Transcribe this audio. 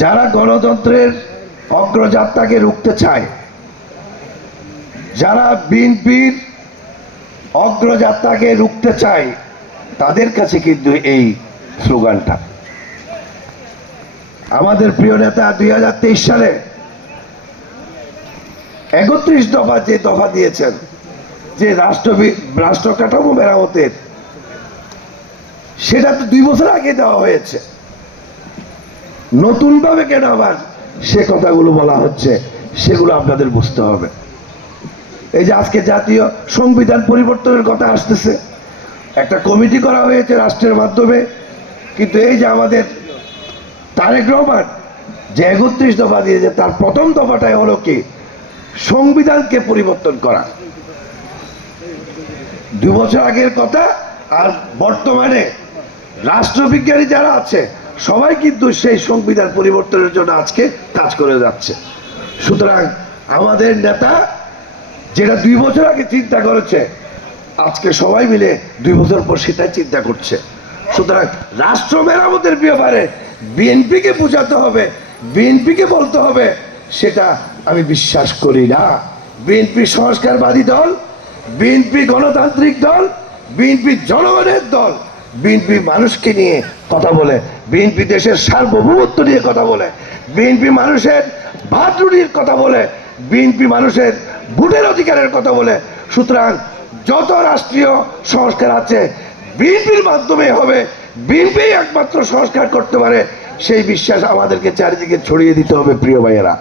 যারা গণতন্ত্রের অগ্রযাত্রাকে রুখতে চায়, যারা বিএনপির অগ্রযাত্রাকে রুখতে চায়, তাদের কাছে কিন্তু এই স্লোগানটা। আমাদের প্রিয় নেতা দুই হাজার তেইশ সালে একত্রিশ দফা যে দফা দিয়েছেন, যে রাষ্ট্র রাষ্ট্র কাঠামো মেরামতের, সেটা তো দুই বছর আগে দেওয়া হয়েছে। নতুন ভাবে কেন আবার সে কথাগুলো বলা হচ্ছে, সেগুলো আপনাদের বুঝতে হবে। এই যে আজকে জাতীয় সংবিধান পরিবর্তনের কথা আসতেছে, একটা কমিটি করা হয়েছে রাষ্ট্রের মাধ্যমে, কিন্তু এই যে আমাদের তারেক রহমান যে একত্রিশ দফা দিয়েছে, তার প্রথম দফাটাই হলো কি? সংবিধানকে পরিবর্তন করা। দু বছর আগের কথা, আর বর্তমানে রাষ্ট্রবিজ্ঞানী যারা আছে সবাই কিন্তু সেই সংবিধান পরিবর্তনের জন্য আজকে কাজ করে যাচ্ছে। সুতরাং আমাদের নেতা যেটা দুই বছর আগে চিন্তা করেছে, আজকে সবাই মিলে দুই বছর পর সেটাই চিন্তা করছে। সুতরাং রাষ্ট্র মেরামতের ব্যাপারে বিএনপিকে বোঝাতে হবে, বিএনপিকে বলতে হবে, সেটা আমি বিশ্বাস করি না। বিএনপি সংস্কারবাদী দল, বিএনপি গণতান্ত্রিক দল, বিএনপি জনগণের দল বিএনপি মানুষকে নিয়ে কথা বলে, বিএনপি দেশের সার্বভৌমত্ব নিয়ে কথা বলে, বিএনপি মানুষের ভাত রুটির কথা বলে, বিএনপি মানুষের ভোটের অধিকারের কথা বলে। সুতরাং যত রাষ্ট্রীয় সংস্কার আছে, বিএনপির মাধ্যমে হবে বিএনপি একমাত্র সংস্কার করতে পারে, সেই বিশ্বাস আমাদেরকে চারিদিকে ছড়িয়ে দিতে হবে, প্রিয় ভাইয়েরা।